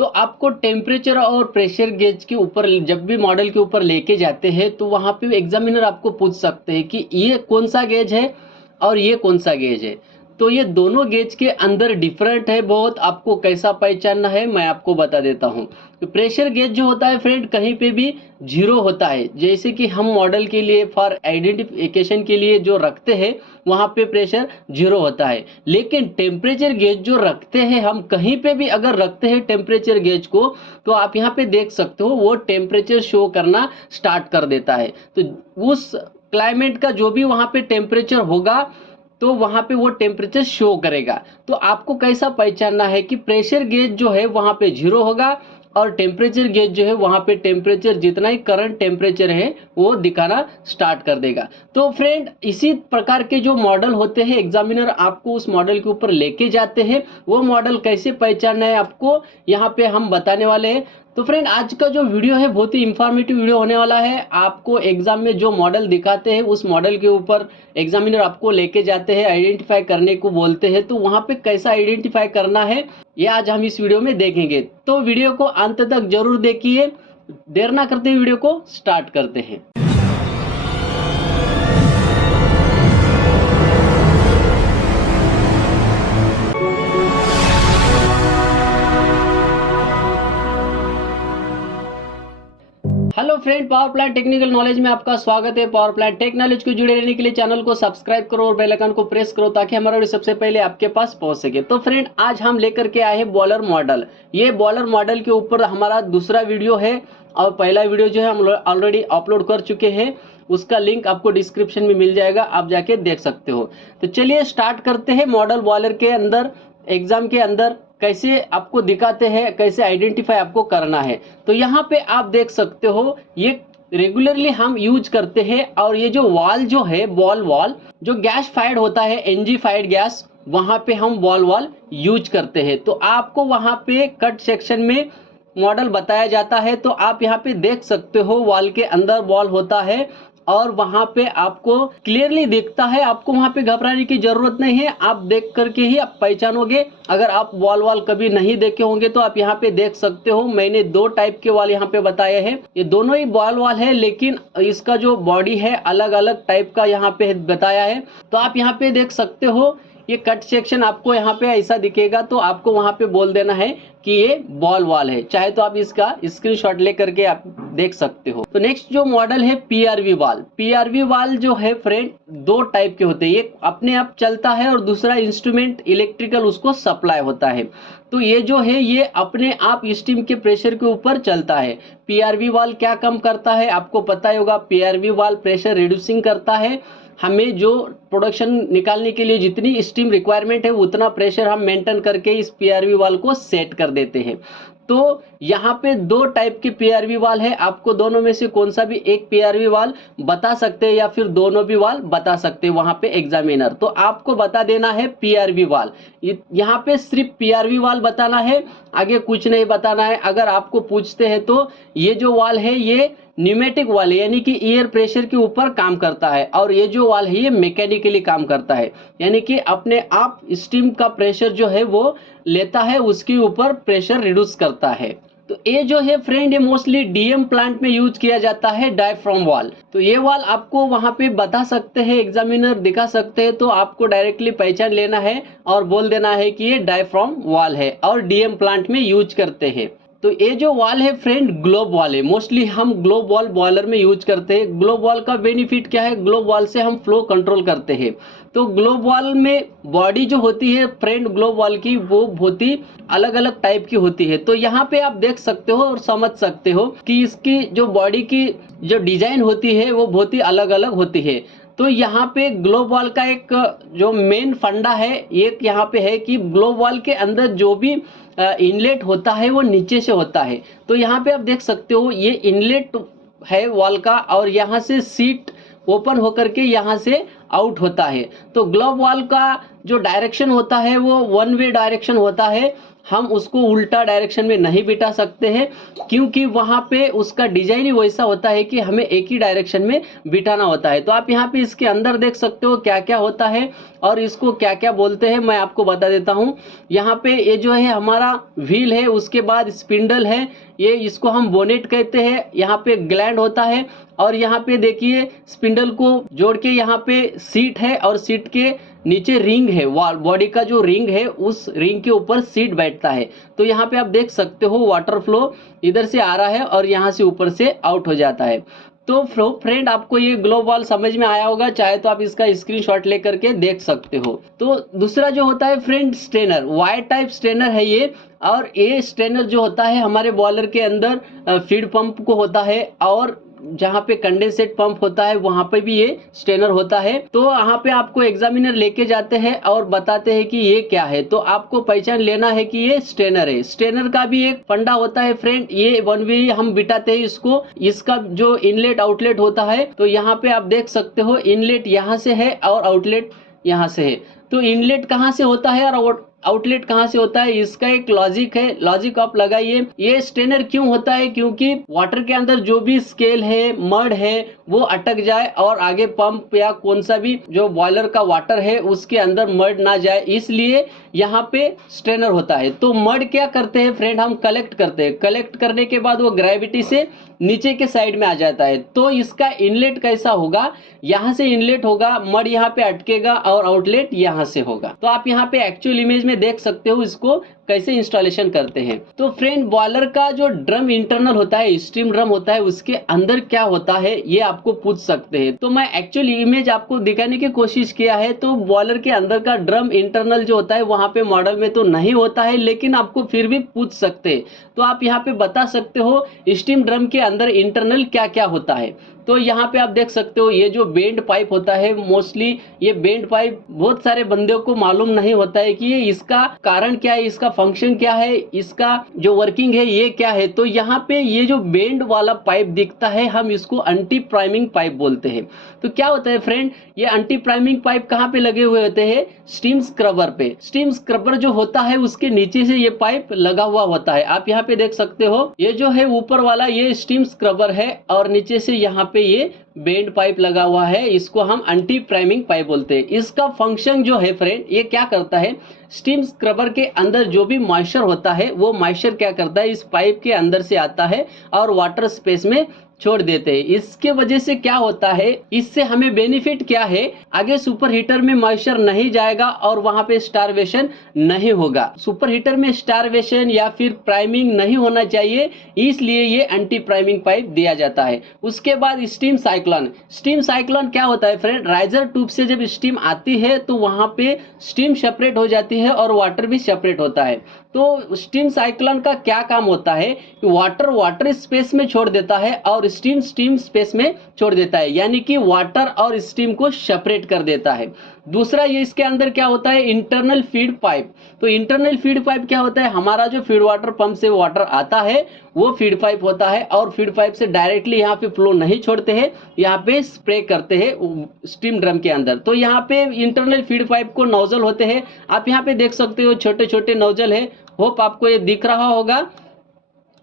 तो आपको टेम्परेचर और प्रेशर गेज के ऊपर जब भी मॉडल के ऊपर लेके जाते हैं तो वहाँ पे एग्जामिनर आपको पूछ सकते हैं कि ये कौन सा गेज है और ये कौन सा गेज है। तो ये दोनों गेज के अंदर डिफरेंट है बहुत, आपको कैसा पहचानना है मैं आपको बता देता हूँ। तो प्रेशर गेज जो होता है फ्रेंड कहीं पे भी जीरो होता है, जैसे कि हम मॉडल के लिए फॉर आइडेंटिफिकेशन के लिए जो रखते हैं वहाँ पे प्रेशर जीरो होता है। लेकिन टेम्परेचर गेज जो रखते हैं हम कहीं पे भी अगर रखते हैं टेम्परेचर गेज को, तो आप यहाँ पे देख सकते हो वो टेम्परेचर शो करना स्टार्ट कर देता है। तो उस क्लाइमेट का जो भी वहाँ पे टेम्परेचर होगा तो वहाँ पे वो टेम्परेचर शो करेगा। तो आपको कैसा पहचानना है कि प्रेशर गेज जो है वहाँ पे जीरो होगा और टेम्परेचर गेज जो है वहाँ पे टेम्परेचर जितना ही करंट टेम्परेचर है वो दिखाना स्टार्ट कर देगा। तो फ्रेंड इसी प्रकार के जो मॉडल होते हैं एग्जामिनर आपको उस मॉडल के ऊपर लेके जाते हैं, वो मॉडल कैसे पहचानना है आपको यहाँ पे हम बताने वाले हैं। तो फ्रेंड आज का जो वीडियो है बहुत ही इंफॉर्मेटिव वीडियो होने वाला है। आपको एग्जाम में जो मॉडल दिखाते हैं उस मॉडल के ऊपर एग्जामिनर आपको लेके जाते हैं, आइडेंटिफाई करने को बोलते हैं, तो वहाँ पे कैसा आइडेंटिफाई करना है ये आज हम इस वीडियो में देखेंगे। तो वीडियो को अंत तक जरूर देखिए। देर ना करते वीडियो को स्टार्ट करते हैं। Hello friend, power plant technical knowledge में आपका स्वागत है। पावर प्लांट टेक नॉलेज को जुड़े रहने के लिए चैनल को सब्सक्राइब करो और बेल आइकन को प्रेस करो ताकि हमारा वीडियो सबसे पहले आपके पास पहुंच सके। तो फ्रेंड आज हम लेकर के आए हैं बॉयलर मॉडल। ये बॉयलर मॉडल के ऊपर हमारा दूसरा वीडियो है और पहला वीडियो जो है हम ऑलरेडी अपलोड कर चुके हैं, उसका लिंक आपको डिस्क्रिप्शन में मिल जाएगा, आप जाके देख सकते हो। तो चलिए स्टार्ट करते हैं। मॉडल बॉयलर के अंदर एग्जाम के अंदर कैसे आपको दिखाते हैं, कैसे आइडेंटिफाई आपको करना है। तो यहाँ पे आप देख सकते हो ये रेगुलरली हम यूज करते हैं। और ये जो वाल जो है बॉल वाल जो गैस फायर्ड होता है, एनजी फायर्ड गैस, वहां पे हम बॉल वाल यूज करते हैं। तो आपको वहां पे कट सेक्शन में मॉडल बताया जाता है। तो आप यहाँ पे देख सकते हो वाल के अंदर बॉल होता है और वहां पे आपको क्लियरली दिखता है। आपको वहां पे घबराने की जरूरत नहीं है, आप देख करके ही आप पहचानोगे। अगर आप वॉल वाल कभी नहीं देखे होंगे तो आप यहाँ पे देख सकते हो, मैंने दो टाइप के वाल यहाँ पे बताए हैं। ये दोनों ही बॉल वाल है लेकिन इसका जो बॉडी है अलग अलग टाइप का यहाँ पे बताया है। तो आप यहाँ पे देख सकते हो ये कट सेक्शन आपको यहाँ पे ऐसा दिखेगा, तो आपको वहां पे बोल देना है कि ये बॉल वाल है। चाहे तो आप इसका स्क्रीनशॉट लेकर के आप देख सकते हो। तो नेक्स्ट जो मॉडल है पीआरवी वाल। पीआरवी वाल जो है फ्रेंड दो टाइप के होते हैं, एक अपने आप चलता है और दूसरा इंस्ट्रूमेंट इलेक्ट्रिकल उसको सप्लाई होता है। तो ये जो है ये अपने आप स्टीम के प्रेशर के ऊपर चलता है। पीआरवी वाल क्या काम करता है आपको पता ही होगा। पीआरवी वाल प्रेशर रिड्यूसिंग करता है, हमें जो प्रोडक्शन निकालने के लिए जितनी स्टीम रिक्वायरमेंट है उतना प्रेशर हम मेंटेन करके इस पीआरवी वाल को सेट कर देते हैं। तो यहाँ पे दो टाइप के पीआरवी वाल है, आपको दोनों में से कौन सा भी एक पीआरवी वाल बता सकते हैं या फिर दोनों भी वाल बता सकते हैं वहां पे एग्जामिनर। तो आपको बता देना है पीआरवी वाल, यहाँ पे सिर्फ पीआरवी वाल बताना है, आगे कुछ नहीं बताना है। अगर आपको पूछते हैं तो ये जो वाल है ये न्यूमेटिक वाल है, यानी कि एयर प्रेशर के ऊपर काम करता है, और ये जो वाल है ये मैकेनिकली काम करता है, यानी कि अपने आप स्टीम का प्रेशर जो है वो लेता है, उसके ऊपर प्रेशर रिड्यूस करता है। तो ये जो है फ्रेंड ये मोस्टली डीएम प्लांट में यूज किया जाता है, डायफ्राम वाल। तो ये वाल आपको वहां पे बता सकते हैं, एग्जामिनर दिखा सकते हैं, तो आपको डायरेक्टली पहचान लेना है और बोल देना है कि ये डायफ्राम वाल है और डीएम प्लांट में यूज करते हैं। तो ये जो वाल है फ्रेंड ग्लोब वाल है, मोस्टली हम ग्लोब वाल बॉयलर में यूज करते हैं। ग्लोब वाल का बेनिफिट क्या है, ग्लोब वाल से हम फ्लो कंट्रोल करते हैं। तो ग्लोब वाल में बॉडी जो होती है फ्रेंड ग्लोब वाल की वो बहुत ही अलग अलग टाइप की होती है। तो यहाँ पे आप देख सकते हो और समझ सकते हो कि इसकी जो बॉडी की जो डिजाइन होती है वो बहुत ही अलग अलग होती है। तो यहाँ पे ग्लोब वाल का एक जो मेन फंडा है एक यहाँ पे है कि ग्लोब वाल के अंदर जो भी इनलेट होता है वो नीचे से होता है। तो यहाँ पे आप देख सकते हो ये इनलेट है वॉल का और यहाँ से सीट ओपन होकर के यहाँ से आउट होता है। तो ग्लोब वॉल का जो डायरेक्शन होता है वो वन वे डायरेक्शन होता है, हम उसको उल्टा डायरेक्शन में नहीं बिठा सकते हैं, क्योंकि वहाँ पे उसका डिजाइन ही वैसा होता है कि हमें एक ही डायरेक्शन में बिठाना होता है। तो आप यहाँ पे इसके अंदर देख सकते हो क्या क्या होता है और इसको क्या क्या बोलते हैं, मैं आपको बता देता हूँ। यहाँ पे ये जो है हमारा व्हील है, उसके बाद स्पिंडल है, ये इसको हम बोनेट कहते हैं। यहाँ पे ग्लैंड होता है और यहाँ पे देखिए स्पिंडल को जोड़ के यहाँ पे सीट है और सीट के नीचे रिंग है, बॉडी का जो रिंग है उस रिंग के ऊपर सीट बैठता है। तो यहाँ पे आप देख सकते हो वाटर फ्लो इधर से आ रहा है और यहाँ से ऊपर से आउट हो जाता है। तो फ्रेंड आपको ये ग्लोब वॉल समझ में आया होगा, चाहे तो आप इसका स्क्रीनशॉट लेकर के देख सकते हो। तो दूसरा जो होता है friend strainer, Y type strainer है ये। और ये स्ट्रेनर जो होता है हमारे बॉयलर के अंदर फीड पंप को होता है और जहाँ पे कंडेंसेट पंप होता है वहां पे भी ये स्ट्रेनर होता है। तो यहाँ पे आपको एग्जामिनर लेके जाते हैं और बताते हैं कि ये क्या है, तो आपको पहचान लेना है कि ये स्ट्रेनर है। स्ट्रेनर का भी एक फंडा होता है फ्रेंड, ये वन वे हम बिठाते हैं इसको। इसका जो इनलेट आउटलेट होता है, तो यहाँ पे आप देख सकते हो इनलेट यहाँ से है और आउटलेट यहाँ से है। तो इनलेट कहाँ से होता है और आउटलेट कहाँ से होता है, इसका एक लॉजिक है, लॉजिक आप लगाइए। ये स्ट्रेनर क्यों होता है, क्योंकि वाटर के अंदर जो भी स्केल है, मड है, वो अटक जाए और आगे पंप या कौन सा भी जो बॉयलर का वाटर है उसके अंदर मड ना जाए, इसलिए यहाँ पे स्ट्रेनर होता है। तो मड क्या करते हैं फ्रेंड, हम कलेक्ट करते हैं, कलेक्ट करने के बाद वो ग्रेविटी से नीचे के साइड में आ जाता है। तो इसका इनलेट कैसा होगा, यहाँ से इनलेट होगा, मड यहाँ पे अटकेगा और आउटलेट यहाँ से होगा। तो आप यहाँ पे एक्चुअल इमेज में देख सकते हो इसको कैसे इंस्टॉलेशन करते हैं। तो फ्रेंड बॉयलर का जो ड्रम इंटरनल होता है, स्टीम ड्रम होता है, उसके अंदर क्या होता है ये आपको पूछ सकते हैं। तो मैं एक्चुअल इमेज आपको दिखाने की कोशिश किया है। तो बॉयलर के अंदर का ड्रम इंटरनल जो होता है वहां पे मॉडल में तो नहीं होता है, लेकिन आपको फिर भी पूछ सकते हैं। तो आप यहाँ पे बता सकते हो स्टीम ड्रम के अंदर इंटरनल क्या क्या होता है। तो यहाँ पे आप देख सकते हो ये जो बेंड पाइप होता है, मोस्टली ये बेंड पाइप बहुत सारे बंदों को मालूम नहीं होता है कि ये इसका कारण क्या है, इसका फंक्शन क्या है, इसका जो वर्किंग है ये क्या है। तो यहाँ पे ये जो बेंड वाला पाइप दिखता है हम इसको एंटी प्राइमिंग पाइप बोलते हैं। तो क्या होता है फ्रेंड, ये एंटी प्राइमिंग पाइप कहाँ पे लगे हुए होते हैं, स्टीम स्क्रबर पे। स्टीम स्क्रबर जो होता है उसके नीचे से ये पाइप लगा हुआ होता है। आप यहाँ पे देख सकते हो ये जो है ऊपर वाला ये स्टीम स्क्रबर है और नीचे से यहाँ पे ये बेंड पाइप लगा हुआ है, इसको हम एंटी प्राइमिंग पाइप बोलते हैं। इसका फंक्शन जो है फ्रेंड, ये क्या करता है, स्टीम स्क्रबर के अंदर जो भी मॉइस्चर होता है वो मॉइस्चर क्या करता है, इस पाइप के अंदर से आता है और वाटर स्पेस में छोड़ देते हैं। इसके वजह से क्या होता है, इससे हमें बेनिफिट क्या है, आगे सुपर हीटर में मॉइस्चर नहीं जाएगा और वहां पे स्टारवेशन नहीं होगा। सुपर हीटर में स्टारवेशन या फिर प्राइमिंग नहीं होना चाहिए, इसलिए ये एंटी प्राइमिंग पाइप दिया जाता है। उसके बाद स्टीम साइक्लोन। स्टीम साइक्लोन क्या होता है फ्रेंड, राइजर ट्यूब से जब स्टीम आती है तो वहां पे स्टीम सेपरेट हो जाती है और वाटर भी सेपरेट होता है। तो स्टीम साइक्लोन का क्या काम होता है कि वाटर स्पेस में छोड़ देता है और स्टीम स्पेस में छोड़ देता है, यानी कि वाटर और स्टीम को सेपरेट कर देता है। दूसरा ये इसके अंदर क्या होता है, इंटरनल फीड पाइप। तो इंटरनल फीड पाइप क्या होता है, हमारा जो फीड वाटर पंप से वाटर आता है वो फीड पाइप होता है और फीड पाइप से डायरेक्टली यहाँ पे फ्लो नहीं छोड़ते हैं, यहाँ पे स्प्रे करते हैं स्टीम ड्रम के अंदर। तो यहाँ पे इंटरनल फीड पाइप को नोजल होते हैं, आप यहाँ पे देख सकते हो छोटे छोटे नोजल है, होप आपको ये दिख रहा होगा।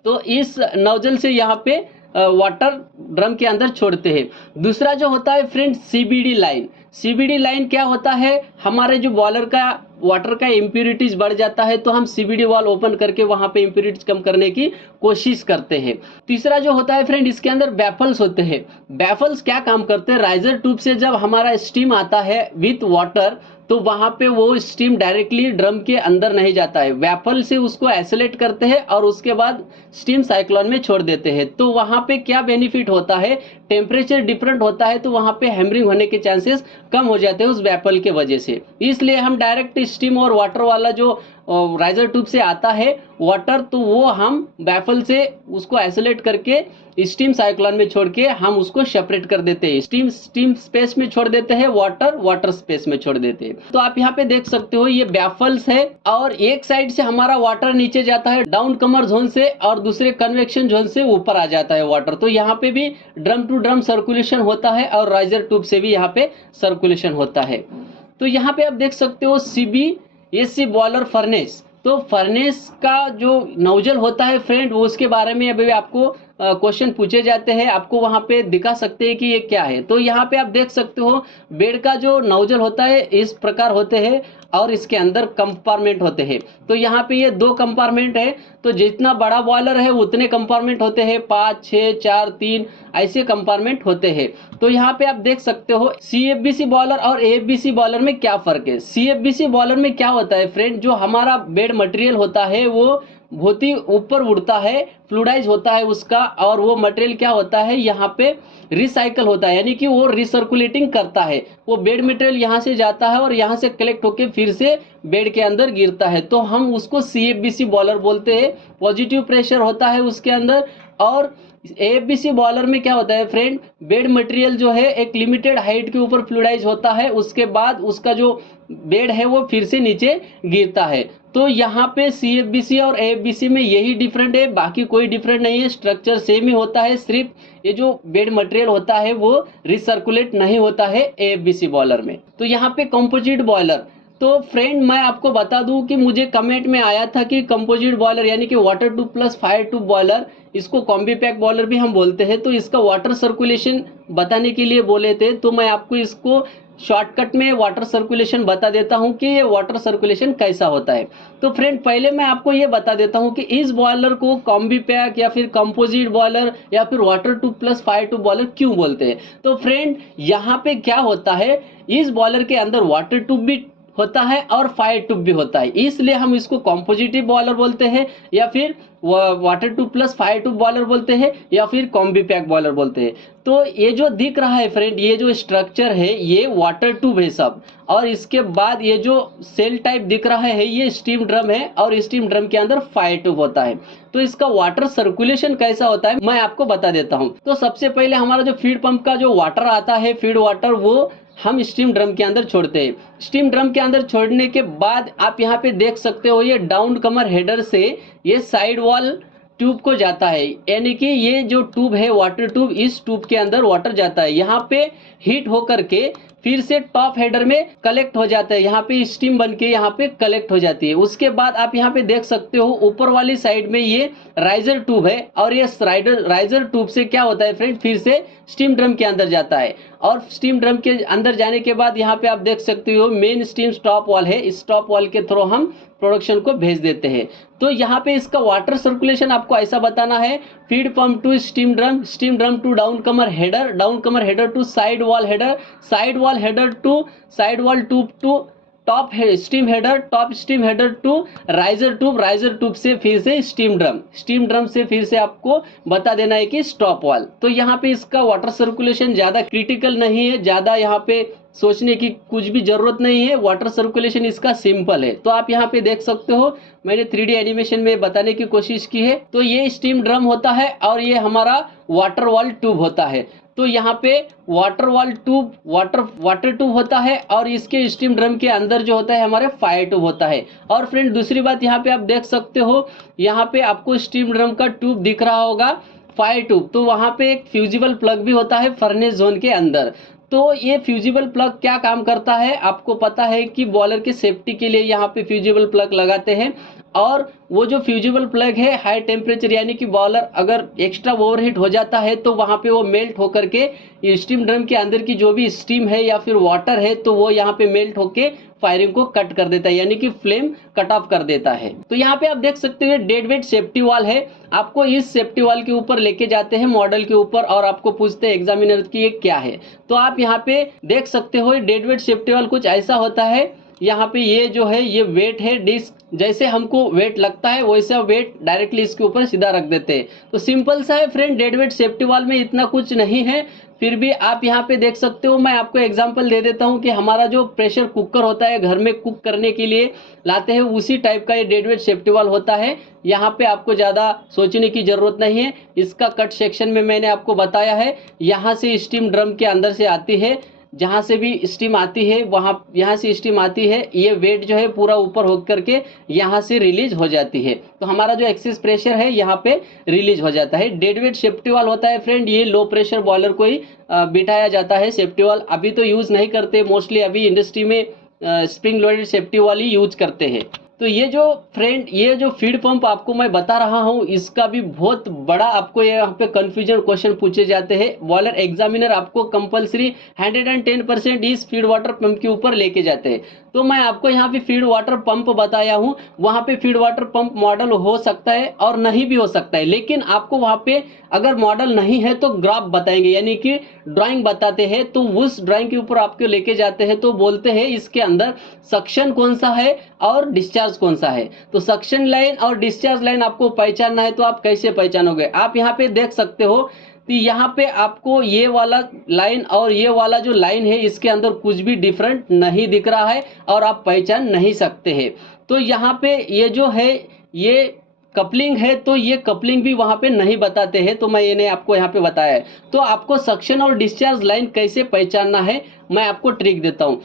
तो इस नोजल से यहाँ पे वाटर ड्रम के अंदर छोड़ते हैं। दूसरा जो होता है friend CBD line. CBD line क्या होता है, हमारे जो बॉयलर का वाटर का इम्प्यूरिटीज बढ़ जाता है तो हम सीबीडी वाल ओपन करके वहां पे इम्प्यूरिटीज कम करने की कोशिश करते हैं। तीसरा जो होता है फ्रेंड, इसके अंदर बैफल्स होते हैं। बैफल्स क्या काम करते हैं, राइजर ट्यूब से जब हमारा स्टीम आता है विथ वाटर तो वहां पे वो स्टीम डायरेक्टली ड्रम के अंदर नहीं जाता है, बैफल से उसको आइसोलेट करते हैं और उसके बाद स्टीम साइक्लोन में छोड़ देते हैं। तो वहां पे क्या बेनिफिट होता है, टेम्परेचर डिफरेंट होता है तो वहां पे हैमरिंग होने के चांसेस कम हो जाते हैं उस बैफल के वजह से। इसलिए हम डायरेक्ट स्टीम और वाटर वाला जो राइजर ट्यूब से आता है वाटर, तो वो हम बैफल से उसको आइसोलेट करके स्टीम साइक्लोन में छोड़ के हम उसको सेपरेट कर देते हैं। स्टीम स्पेस में छोड़ देते हैं, वाटर स्पेस में छोड़ देते हैं। तो आप यहाँ पे देख सकते हो ये बैफल्स है और एक साइड से हमारा वाटर नीचे जाता है डाउन कमर जोन से और दूसरे कन्वेक्शन जोन से ऊपर आ जाता है वाटर। तो यहाँ पे भी ड्रम टू ड्रम सर्कुलेशन होता है और राइजर ट्यूब से भी यहाँ पे सर्कुलेशन होता है। तो यहाँ पे आप देख सकते हो सीबीएससी बॉयलर फर्नेस। तो फर्नेस का जो नोजल होता है फ्रेंड, वो उसके बारे में अभी आपको क्वेश्चन पूछे जाते हैं, आपको वहां पे दिखा सकते हैं कि ये क्या है। तो यहाँ पे आप देख सकते हो बेड का जो नोजल होता है इस प्रकार होते हैं और इसके अंदर कंपार्टमेंट होते हैं। तो यहाँ पे ये 2 कंपार्टमेंट है, तो जितना बड़ा बॉयलर है उतने कंपार्टमेंट होते हैं, 5 6 4 3 ऐसे कंपार्टमेंट होते हैं। तो यहाँ पे आप देख सकते हो सीएफबीसी बॉयलर और एएफबीसी बॉयलर में क्या फर्क है। सीएफबीसी बॉयलर में क्या होता है फ्रेंड, जो हमारा बेड मटेरियल होता है वो बहुत ही ऊपर उड़ता है, फ्लूइडाइज होता है उसका, और वो मटेरियल क्या होता है यहाँ पे रिसाइकल होता है, यानी कि वो रिसर्कुलेटिंग करता है। वो बेड मटेरियल यहाँ से जाता है और यहाँ से कलेक्ट होके फिर से बेड के अंदर गिरता है, तो हम उसको सीएफबीसी बॉयलर बोलते हैं। पॉजिटिव प्रेशर होता है उसके अंदर। और एएफबीसी बॉयलर में क्या होता है फ्रेंड, बेड मटेरियल जो है एक लिमिटेड हाइट के ऊपर फ्लूइडाइज होता है, उसके बाद उसका जो बेड है वो फिर से नीचे गिरता है। तो यहाँ पे सीएफबीसी और एएफबीसी में यही डिफरेंट है, बाकी कोई डिफरेंट नहीं है, स्ट्रक्चर सेम ही होता है, सिर्फ ये जो बेड मटेरियल होता है वो रिसर्कुलेट नहीं होता है एएफबीसी बॉयलर में। तो यहाँ पे कंपोजिट बॉयलर, तो फ्रेंड मैं आपको बता दूं कि मुझे कमेंट में आया था कि कंपोजिट बॉयलर यानी कि water tube plus fire tube boiler, इसको कॉम्बी पैक बॉयलर भी हम बोलते हैं, तो इसका वाटर सर्कुलेशन बताने के लिए बोले थे। तो मैं आपको इसको शॉर्टकट में वाटर सर्कुलेशन बता देता हूं कि ये वाटर सर्कुलेशन कैसा होता है। तो फ्रेंड पहले मैं आपको ये बता देता हूं कि इस बॉयलर को कॉम्बी पैक या फिर कंपोजिट बॉयलर या फिर water tube plus fire tube boiler क्यों बोलते हैं। तो फ्रेंड यहाँ पे क्या होता है, इस बॉयलर के अंदर वाटर ट्यूब भी होता है और फायर ट्यूब भी होता है, इसलिए हम इसको कॉम्पोजिटिव बॉयलर बोलते हैं, या फिर water tube plus fire tube boiler बोलते हैं, या फिर कॉम्बी पैक बॉयलर बोलते हैं। तो ये जो दिख रहा है फ्रेंड, ये जो स्ट्रक्चर है ये वाटर ट्यूब है सब, और इसके बाद ये जो सेल टाइप दिख रहा है ये स्टीम ड्रम है, और स्टीम ड्रम के अंदर फायर ट्यूब होता है। तो इसका वाटर सर्कुलेशन कैसा होता है मैं आपको बता देता हूँ। तो सबसे पहले हमारा जो फीड पंप का जो वाटर आता है, फीड वाटर, वो हम स्टीम ड्रम के अंदर छोड़ते हैं। स्टीम ड्रम के अंदर छोड़ने के बाद आप यहाँ पे देख सकते हो ये डाउन कमर हेडर से ये साइड वॉल ट्यूब को जाता है, यानी कि ये जो ट्यूब है वाटर ट्यूब, इस ट्यूब के अंदर वाटर जाता है, यहाँ पे हीट होकर के फिर से टॉप हेडर में कलेक्ट हो जाता है, यहाँ पे स्टीम बन के यहाँ पे कलेक्ट हो जाती है। उसके बाद आप यहाँ पे देख सकते हो ऊपर वाली साइड में ये राइजर ट्यूब है, और ये राइजर ट्यूब से क्या होता है फ्रेंड, फिर से स्टीम ड्रम के अंदर जाता है, और स्टीम ड्रम के अंदर जाने के बाद यहाँ पे आप देख सकते हो मेन स्टीम स्टॉप वॉल है, इस स्टॉप वॉल के थ्रू हम प्रोडक्शन को भेज देते हैं। तो यहाँ पे इसका वाटर सर्कुलेशन आपको ऐसा बताना है, feed pump to steam drum to downcomer header to side wall header to side wall tube to top steam header to riser tube से फिर से स्टीम ड्रम से फिर से आपको बता देना है कि स्टॉप वॉल। तो यहाँ पे इसका वाटर सर्कुलेशन ज़्यादा क्रिटिकल नहीं है, ज़्यादा यहाँ पे सोचने की कुछ भी जरूरत नहीं है, वाटर सर्कुलेशन इसका सिंपल है। तो आप यहाँ पे देख सकते हो मैंने 3D एनिमेशन में बताने की कोशिश की है। तो ये स्टीम ड्रम होता है और ये हमारा वाटर वॉल ट्यूब होता है। तो यहाँ पे वाटर ट्यूब होता है, और इसके स्टीम ड्रम के अंदर जो होता है हमारे फायर ट्यूब होता है। और फ्रेंड दूसरी बात यहाँ पे आप देख सकते हो, यहाँ पे आपको स्टीम ड्रम का ट्यूब दिख रहा होगा, फायर ट्यूब, तो वहाँ पे एक फ्यूजिबल प्लग भी होता है फर्नेस जोन के अंदर। तो ये फ्यूजिबल प्लग क्या काम करता है, आपको पता है कि बॉयलर की सेफ्टी के लिए यहाँ पे फ्यूजिबल प्लग लगाते हैं, और वो जो फ्यूजिबल प्लग है हाई टेम्परेचर, यानी कि बॉयलर अगर एक्स्ट्रा ओवरहीट हो जाता है तो वहाँ पे वो मेल्ट होकर के स्टीम ड्रम के अंदर की जो भी स्टीम है या फिर वाटर है तो वो यहाँ पे मेल्ट होके फायरिंग को कट कर देता है, यानी कि फ्लेम कट ऑफ कर देता है। तो यहाँ पे आप देख सकते हो डेड वेट सेफ्टी वाल है, आपको इस सेफ्टी वाल के ऊपर लेके जाते हैं मॉडल के ऊपर, और आपको पूछते हैं एग्जामिनर की ये क्या है। तो आप यहाँ पे देख सकते हो डेड वेट सेफ्टी वाल कुछ ऐसा होता है, यहाँ पे ये जो है ये वेट है डिस्क, जैसे हमको वेट लगता है वैसा वेट डायरेक्टली इसके ऊपर सीधा रख देते हैं। तो सिंपल सा है फ्रेंड, डेड वेट सेफ्टी वाल में इतना कुछ नहीं है, फिर भी आप यहाँ पे देख सकते हो। मैं आपको एग्जांपल दे देता हूँ कि हमारा जो प्रेशर कुकर होता है घर में कुक करने के लिए लाते हैं, उसी टाइप का ये डेड वेट सेफ्टी वाल होता है। यहाँ पे आपको ज़्यादा सोचने की ज़रूरत नहीं है, इसका कट सेक्शन में मैंने आपको बताया है। यहाँ से स्टीम ड्रम के अंदर से आती है, जहाँ से भी स्टीम आती है वहाँ यहाँ से स्टीम आती है, ये वेट जो है पूरा ऊपर हो करके यहाँ से रिलीज हो जाती है। तो हमारा जो एक्सेस प्रेशर है यहाँ पे रिलीज हो जाता है। डेड वेट सेफ्टी वाल होता है फ्रेंड, ये लो प्रेशर बॉयलर को ही बिठाया जाता है सेफ्टी वाल। अभी तो यूज़ नहीं करते, मोस्टली अभी इंडस्ट्री में स्प्रिंग लोडेड सेफ्टी वाल ही यूज करते हैं। तो ये जो फ्रेंड ये जो फीड पंप आपको मैं बता रहा हूँ, इसका भी बहुत बड़ा आपको यहाँ पे कंफ्यूजन क्वेश्चन पूछे जाते हैं। बॉयलर एग्जामिनर आपको कंपलसरी 110% इस फीड वाटर पंप के ऊपर लेके जाते हैं। तो मैं आपको यहाँ पे फीड वाटर पंप बताया हूँ, वहाँ पे फीड वाटर पंप मॉडल हो सकता है और नहीं भी हो सकता है, लेकिन आपको वहाँ पे अगर मॉडल नहीं है तो ग्राफ बताएंगे, यानी कि ड्राइंग बताते हैं। तो उस ड्राइंग के ऊपर आपको लेके जाते हैं, तो बोलते हैं इसके अंदर सक्शन कौन सा है और डिस्चार्ज कौन सा है। तो सक्शन लाइन और डिस्चार्ज लाइन आपको पहचानना है, तो आप कैसे पहचानोगे? आप यहाँ पे देख सकते हो कि यहाँ पे आपको ये वाला लाइन और ये वाला जो लाइन है, इसके अंदर कुछ भी डिफरेंट नहीं दिख रहा है और आप पहचान नहीं सकते हैं। तो यहाँ पे ये जो है ये कपलिंग है, तो ये कपलिंग भी वहाँ पे नहीं बताते हैं, तो मैं ये नहीं आपको यहाँ पे बताया है। तो आपको सक्शन और डिस्चार्ज लाइन कैसे पहचानना है, मैं आपको ट्रिक देता हूँ।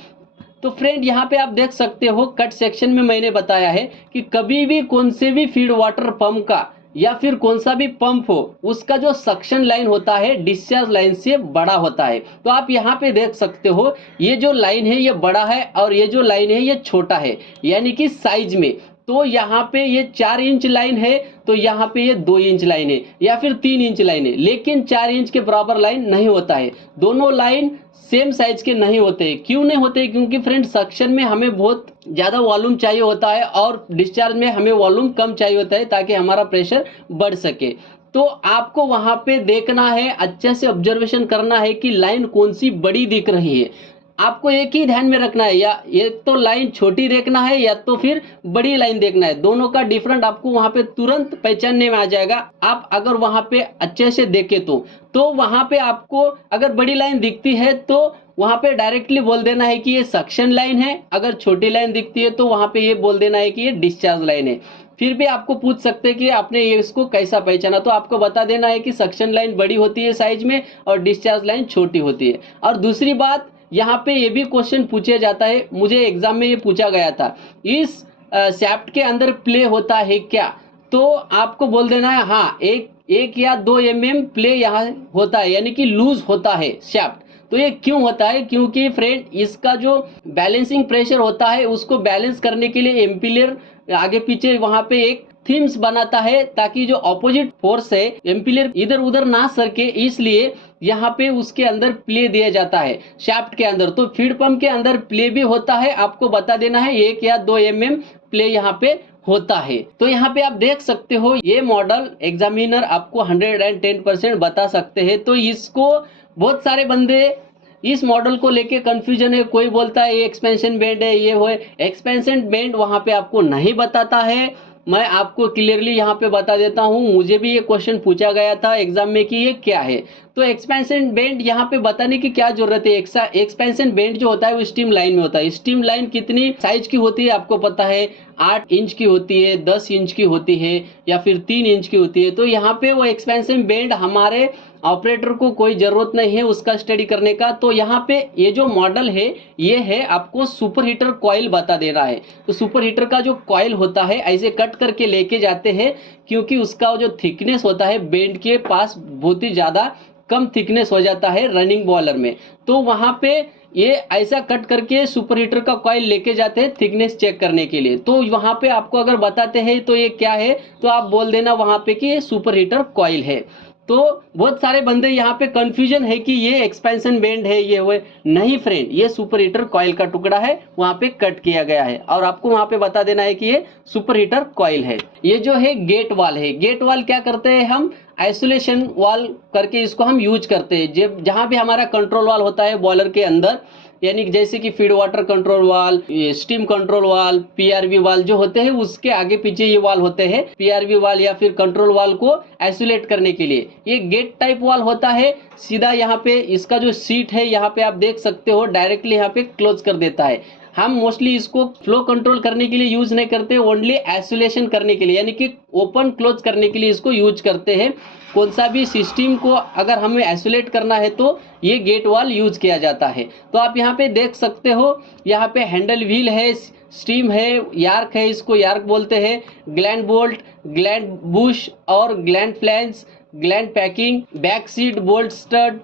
तो फ्रेंड यहाँ पे आप देख सकते हो, कट सेक्शन में मैंने बताया है कि कभी भी कौन से भी फीड वाटर पंप का या फिर कौन सा भी पंप हो, उसका जो सक्शन लाइन होता है डिस्चार्ज लाइन से बड़ा होता है। तो आप यहाँ पे देख सकते हो, ये जो लाइन है ये बड़ा है और ये जो लाइन है ये छोटा है, यानी कि साइज में। तो यहाँ पे ये 4 इंच लाइन है, तो यहाँ पे ये 2 इंच लाइन है या फिर 3 इंच लाइन है, लेकिन 4 इंच के बराबर लाइन नहीं होता है। दोनों लाइन सेम साइज के नहीं होते हैं। क्यों नहीं होते? क्योंकि फ्रेंड सक्शन में हमें बहुत ज़्यादा वॉल्यूम चाहिए होता है और डिस्चार्ज में हमें वॉल्यूम कम चाहिए होता है, ताकि हमारा प्रेशर बढ़ सके। तो आपको वहाँ पे देखना है, अच्छे से ऑब्जर्वेशन करना है कि लाइन कौन सी बड़ी दिख रही है। आपको एक ही ध्यान में रखना है, या ये तो लाइन छोटी देखना है या तो फिर बड़ी लाइन देखना है। दोनों का डिफरेंट आपको वहां पे तुरंत पहचानने में आ जाएगा, आप अगर वहां पे अच्छे से देखे तो वहां पे आपको अगर बड़ी लाइन दिखती है तो वहां पे डायरेक्टली बोल देना है कि ये सक्शन लाइन है। अगर छोटी लाइन दिखती है तो वहां पे ये बोल देना है कि ये डिस्चार्ज लाइन है। फिर भी आपको पूछ सकते हैं कि आपने ये इसको कैसा पहचाना, तो आपको बता देना है कि सक्शन लाइन बड़ी होती है साइज में और डिस्चार्ज लाइन छोटी होती है। और दूसरी बात, यहाँ पे ये भी क्वेश्चन पूछा जाता है, मुझे एग्जाम में ये पूछा गया था, इस शैफ्ट के अंदर प्ले होता है क्या? तो आपको बोल देना है हाँ, एक या 2 mm प्ले यहाँ होता है, यानी कि लूज होता है शैफ्ट। तो ये क्यों होता है? क्योंकि फ्रेंड इसका जो बैलेंसिंग प्रेशर होता है उसको बैलेंस करने के लिए एम्पिलियर आगे पीछे वहां पे एक थीम्स बनाता है, ताकि जो ऑपोजिट फोर्स है एम्पिलियर इधर उधर ना सरके, इसलिए यहाँ पे उसके अंदर प्ले दिया जाता है शाफ्ट के अंदर। तो फीड पंप के अंदर प्ले भी होता है, आपको बता देना है 1 या 2 mm प्ले यहाँ पे होता है। तो यहाँ पे आप देख सकते हो, ये मॉडल एग्जामिनर आपको 110% बता सकते हैं। तो इसको बहुत सारे बंदे इस मॉडल को लेके कंफ्यूजन है, कोई बोलता है ये एक्सपेंशन बैंड है, ये वो है। एक्सपेंशन बैंड वहां पे आपको नहीं बताता है, मैं आपको क्लियरली यहाँ पे बता देता हूँ। मुझे भी ये क्वेश्चन पूछा गया था एग्जाम में कि ये क्या है, तो एक्सपेंशन बैंड यहाँ पे बताने की क्या जरूरत है। एक्सपेंशन बैंड जो होता है वो स्टीम लाइन में होता है। स्टीम लाइन कितनी साइज की होती है आपको पता है, 8 इंच की होती है, 10 इंच की होती है या फिर 3 इंच की होती है। तो यहाँ पे वो एक्सपेंशन बैंड हमारे ऑपरेटर को कोई जरूरत नहीं है उसका स्टडी करने का। तो यहाँ पे ये जो मॉडल है ये है आपको सुपर हीटर कॉइल बता दे रहा है। तो सुपर हीटर का जो कॉइल होता है ऐसे कट करके लेके जाते हैं, क्योंकि उसका जो थिकनेस होता है बेंड के पास बहुत ही ज्यादा कम थिकनेस हो जाता है रनिंग बॉयलर में। तो वहां पे ये ऐसा कट करके सुपर हीटर का कॉइल लेके जाते हैं थिकनेस चेक करने के लिए। तो वहां पे आपको अगर बताते हैं तो ये क्या है, तो आप बोल देना वहां पे कि ये सुपर हीटर कॉइल है। तो बहुत सारे बंदे यहाँ पे कंफ्यूजन है कि ये एक्सपेंशन बैंड है, ये हुए नहीं फ्रेंड, ये सुपर हीटर कॉइल का टुकड़ा है, वहां पे कट किया गया है और आपको वहां पे बता देना है कि ये सुपर हीटर कॉइल है। ये जो है गेट वाल है। गेट वाल क्या करते हैं हम, आइसोलेशन वाल करके इसको हम यूज करते हैं। जब जहां भी हमारा कंट्रोल वाल होता है बॉयलर के अंदर, यानी जैसे कि फीड वाटर कंट्रोल वाल, स्टीम कंट्रोल वाल, पीआरवी वाल जो होते हैं उसके आगे पीछे ये वाल होते हैं, पीआरवी वाल या फिर कंट्रोल वाल को आइसोलेट करने के लिए। ये गेट टाइप वाल होता है, सीधा यहाँ पे इसका जो सीट है यहाँ पे आप देख सकते हो डायरेक्टली यहाँ पे क्लोज कर देता है। हम मोस्टली इसको फ्लो कंट्रोल करने के लिए यूज नहीं करते, ओनली आइसोलेशन करने के लिए, यानी कि ओपन क्लोज करने के लिए इसको यूज करते हैं। कौन सा भी सिस्टम को अगर हमें आइसोलेट करना है तो ये गेट वाल यूज किया जाता है। तो आप यहाँ पे देख सकते हो, यहाँ पे हैंडल व्हील है, स्टीम है, यार्क है, इसको यार्क बोलते हैं, ग्लैंड बोल्ट, ग्लैंड बुश और gland flange, gland packing, back seat bolt stud,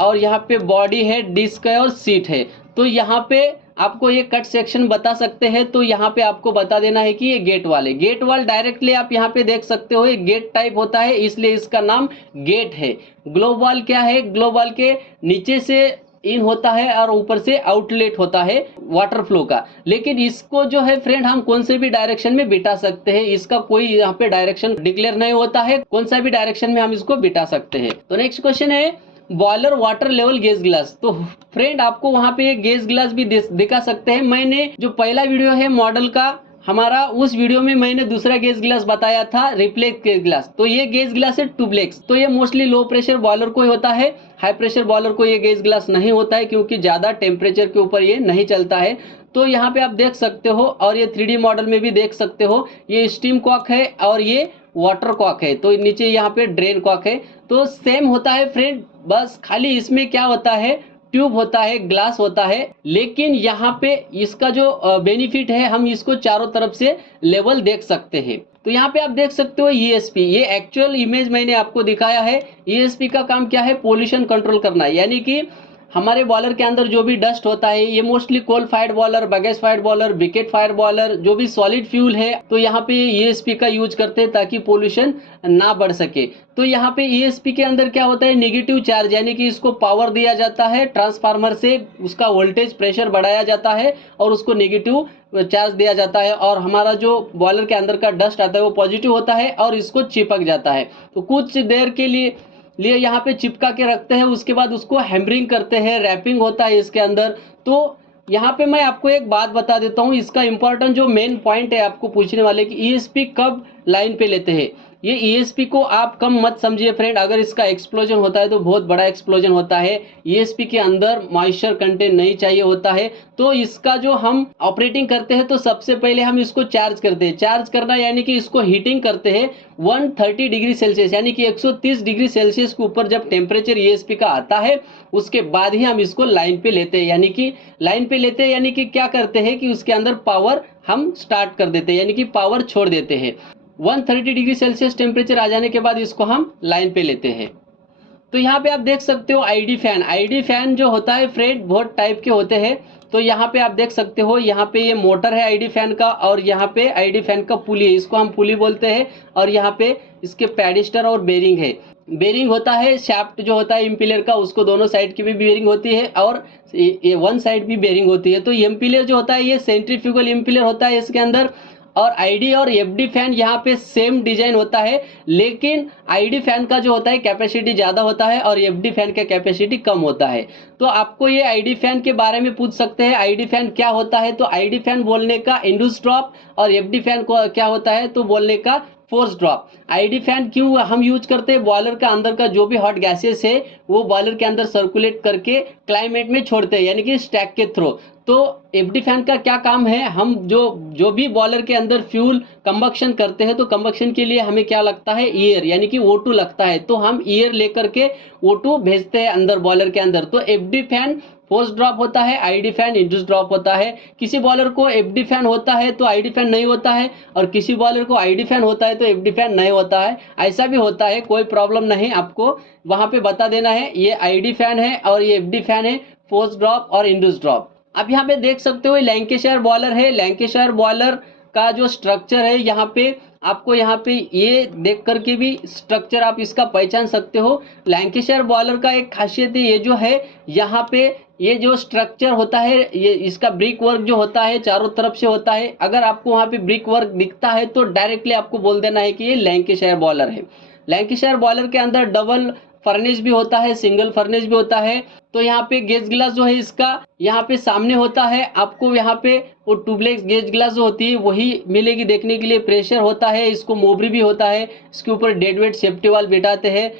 और यहाँ पे बॉडी है, डिस्क है और सीट है। तो यहाँ पे आपको ये कट सेक्शन बता सकते हैं, तो यहाँ पे आपको बता देना है कि ये गेट वाल है। गेट वाल डायरेक्टली आप यहाँ पे देख सकते हो, ये गेट टाइप होता है, इसलिए इसका नाम गेट है। ग्लोब वाल क्या है, ग्लोब वाल के नीचे से इन होता है और ऊपर से आउटलेट होता है वाटर फ्लो का। लेकिन इसको जो है फ्रेंड हम कौन से भी डायरेक्शन में बिठा सकते हैं, इसका कोई यहाँ पे डायरेक्शन डिक्लेयर नहीं होता है, कौन सा भी डायरेक्शन में हम इसको बिठा सकते हैं। तो नेक्स्ट क्वेश्चन है boiler water level gauge glass. तो फ्रेंड आपको वहां पे एक गेज ग्लास भी दिखा सकते हैं। मैंने जो पहला वीडियो है मॉडल का हमारा, उस वीडियो में मैंने दूसरा गेज ग्लास बताया था, रिफ्लेक्स गेज ग्लास। तो ये गेज ग्लास है ट्यूबलेक्स। तो ये मोस्टली लो प्रेशर बॉयलर को ही होता है, हाई प्रेशर बॉयलर को ये गेज ग्लास नहीं होता है, क्योंकि ज्यादा टेम्परेचर के ऊपर ये नहीं चलता है। तो यहाँ पे आप देख सकते हो, और ये 3D मॉडल में भी देख सकते हो, ये स्टीम कॉक है और ये वाटर कॉक है। तो नीचे यहाँ पे ड्रेन कॉक है। तो सेम होता है फ्रेंड, बस खाली इसमें क्या होता है, ट्यूब होता है, ग्लास होता है। लेकिन यहाँ पे इसका जो बेनिफिट है, हम इसको चारों तरफ से लेवल देख सकते हैं। तो यहाँ पे आप देख सकते हो ईएसपी, ये एक्चुअल इमेज मैंने आपको दिखाया है। ईएसपी का काम क्या है, पोल्यूशन कंट्रोल करना है। यानी कि हमारे बॉयलर के अंदर जो भी डस्ट होता है, ये mostly coal fired boiler, biogas fired boiler, briquette fire boiler, जो भी सॉलिड फ्यूल है, तो यहाँ पे ईएसपी का यूज करते हैं ताकि पोल्यूशन ना बढ़ सके। तो यहाँ पे ईएसपी के अंदर क्या होता है, नेगेटिव चार्ज, यानी कि इसको पावर दिया जाता है ट्रांसफार्मर से, उसका वोल्टेज प्रेशर बढ़ाया जाता है और उसको नेगेटिव चार्ज दिया जाता है, और हमारा जो बॉयलर के अंदर का डस्ट आता है वो पॉजिटिव होता है और इसको चिपक जाता है। तो कुछ देर के लिए यहाँ पे चिपका के रखते हैं, उसके बाद उसको हैमरिंग करते हैं, रैपिंग होता है इसके अंदर। तो यहाँ पे मैं आपको एक बात बता देता हूँ, इसका इंपॉर्टेंट जो मेन पॉइंट है आपको पूछने वाले कि ईएसपी कब लाइन पे लेते हैं। ये ईएसपी को आप कम मत समझिए फ्रेंड, अगर इसका एक्सप्लोजन होता है तो बहुत बड़ा एक्सप्लोजन होता है। ईएसपी के अंदर मॉइस्चर कंटेंट नहीं चाहिए होता है। तो इसका जो हम ऑपरेटिंग करते हैं, तो सबसे पहले हम इसको चार्ज करते हैं। चार्ज करना यानी कि इसको हीटिंग करते हैं 130 डिग्री सेल्सियस, यानी कि 130 डिग्री सेल्सियस के ऊपर जब टेम्परेचर ईएसपी का आता है, उसके बाद ही हम इसको लाइन पे लेते हैं। यानी कि लाइन पे लेते हैं यानी कि क्या करते हैं कि उसके अंदर पावर हम स्टार्ट कर देते हैं, यानी कि पावर छोड़ देते हैं। 130 डिग्री सेल्सियस टेम्परेचर आ जाने के बाद इसको हम लाइन पे लेते हैं। तो यहाँ पे आप देख सकते हो आईडी फैन। आईडी फैन जो होता है फ्रेंड, बहुत टाइप के होते हैं। तो यहाँ पे आप देख सकते हो, यहाँ पे ये मोटर है आईडी फैन का, और यहाँ पे आईडी फैन का पुली है, इसको हम पुली बोलते हैं। और यहाँ पे इसके पैडिस्टर और बेरिंग है। बेरिंग होता है, शाफ्ट जो होता है इम्पिलर का, उसको दोनों साइड की भी बेरिंग होती है और ये वन साइड भी बेरिंग होती है। तो इम्पिलर जो होता है ये सेंट्रीफ्यूगल इम्पिलर होता है इसके अंदर। और आईडी और एफडी फैन यहाँ पे सेम डिजाइन होता है, लेकिन आईडी फैन का जो होता है कैपेसिटी ज़्यादा होता है और एफडी फैन का कैपेसिटी कम होता है। तो आपको ये आईडी फैन के बारे में पूछ सकते हैं, आईडी फैन क्या होता है। तो आईडी फैन बोलने का इंड्यूस ड्रॉप, और एफडी फैन को क्या होता है तो बोलने का फोर्स ड्रॉप। आईडी फैन क्यों हम यूज करते हैं, बॉयलर का अंदर का जो भी हॉट गैसेस है वो बॉयलर के अंदर सर्कुलेट करके क्लाइमेट में छोड़ते हैं, यानी कि स्टैक के थ्रू। तो एफडी फैन का क्या काम है, हम जो भी बॉयलर के अंदर फ्यूल कंबक्शन करते हैं, तो कंबक्शन के लिए हमें क्या लगता है, एयर, यानी कि O2 लगता है। तो हम एयर लेकर के O2 भेजते हैं अंदर बॉयलर के अंदर। तो एफडी फैन फोर्स ड्रॉप होता है, आईडी फैन इंड्यूस ड्रॉप होता है। किसी बॉयलर को एफडी फैन होता है तो आईडी फैन नहीं होता है, और किसी बॉयलर को आईडी फैन होता है तो एफडी फैन नहीं होता है। ऐसा भी होता है, कोई प्रॉब्लम नहीं, आपको वहां पे बता देना है ये आईडी फैन है और ये एफडी फैन है, फोर्स ड्रॉप और इंड्यूस ड्रॉप। आप यहाँ पे देख सकते हो लैंकेशायर बॉयलर है। लैंकेशायर बॉयलर का जो स्ट्रक्चर है, यहाँ पे आपको यहाँ पे ये देख करके भी स्ट्रक्चर आप इसका पहचान सकते हो। लैंकेशायर बॉयलर का एक खासियत है, ये जो है यहाँ पे ये जो स्ट्रक्चर होता है, ये इसका ब्रिक वर्क जो होता है चारों तरफ से होता है। अगर आपको वहाँ पे ब्रिक वर्क दिखता है तो डायरेक्टली आपको बोल देना है कि ये लैंकेशायर बॉयलर है। लैंकेशायर बॉयलर के अंदर डबल फर्नेस भी होता है, सिंगल फर्नेस भी होता है। तो यहाँ पे गेज ग्लास जो है इसका यहाँ पे सामने होता है, आपको यहाँ पे वो ट्यूबलेक्स गेज ग्लास जो होती है वही मिलेगी देखने के लिए। प्रेशर होता है, इसको मोबरी भी होता है, इसके ऊपर डेड वेट सेफ्टी वाल बिठाते हैं।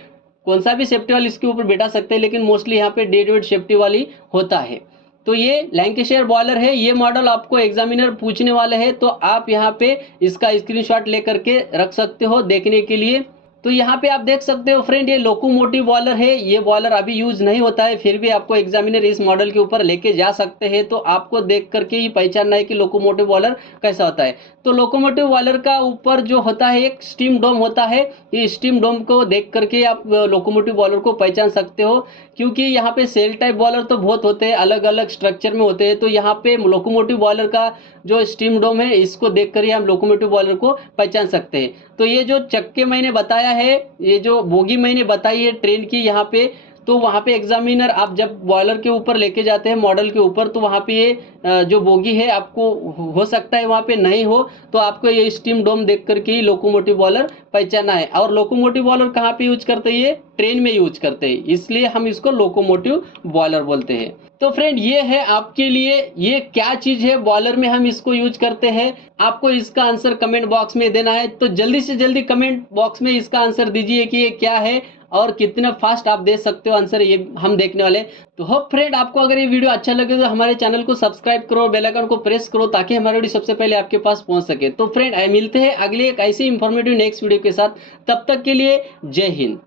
कौन सा भी सेफ्टी वाल इसके ऊपर बिठा सकते हैं, लेकिन मोस्टली यहाँ पे डेड वेट सेफ्टी वाल ही होता है। तो ये लैंकेशायर बॉयलर है। ये मॉडल आपको एग्जामिनर पूछने वाले हैं, तो आप यहाँ पे इसका स्क्रीनशॉट लेकर के रख सकते हो देखने के लिए। तो यहाँ पे आप देख सकते हो फ्रेंड, ये लोकोमोटिव बॉयलर है। ये बॉयलर अभी यूज नहीं होता है, फिर भी आपको एग्जामिनर इस मॉडल के ऊपर लेके जा सकते हैं। तो आपको देख करके ही पहचानना है कि लोकोमोटिव बॉयलर कैसा होता है। तो लोकोमोटिव बॉयलर का ऊपर जो होता है एक स्टीम डोम होता है। ये स्टीम डोम को देख करके आप लोकोमोटिव बॉयलर को पहचान सकते हो, क्योंकि यहाँ पे सेल टाइप बॉयलर तो बहुत होते हैं, अलग अलग स्ट्रक्चर में होते हैं। तो यहाँ पे लोकोमोटिव बॉयलर का जो स्टीम डोम है, इसको देख कर ही हम लोकोमोटिव बॉयलर को पहचान सकते हैं। तो ये जो चक्के मैंने बताया है, ये जो बोगी मैंने बताई है ट्रेन की यहाँ पे, तो वहाँ पे एग्जामिनर आप जब बॉयलर के ऊपर लेके जाते हैं मॉडल के ऊपर, तो वहाँ पे ये जो बोगी है आपको हो सकता है वहाँ पे नहीं हो, तो आपको ये स्टीम डोम देख करके ही लोकोमोटिव बॉयलर पहचाना है। और लोकोमोटिव बॉयलर कहाँ पे यूज करते हैं, ये ट्रेन में यूज करते हैं, इसलिए हम इसको लोकोमोटिव बॉयलर बोलते हैं। तो फ्रेंड ये है आपके लिए, ये क्या चीज है बॉयलर में हम इसको यूज करते हैं। आपको इसका आंसर कमेंट बॉक्स में देना है, तो जल्दी से जल्दी कमेंट बॉक्स में इसका आंसर दीजिए कि ये क्या है और कितना फास्ट आप दे सकते हो आंसर, ये हम देखने वाले। तो होप फ्रेंड आपको अगर ये वीडियो अच्छा लगे तो हमारे चैनल को सब्सक्राइब करो, बेल आइकन को प्रेस करो, ताकि हमारा वीडियो सबसे पहले आपके पास पहुंच सके। तो फ्रेंड मिलते हैं अगले एक ऐसी इंफॉर्मेटिव नेक्स्ट वीडियो के साथ, तब तक के लिए जय हिंद।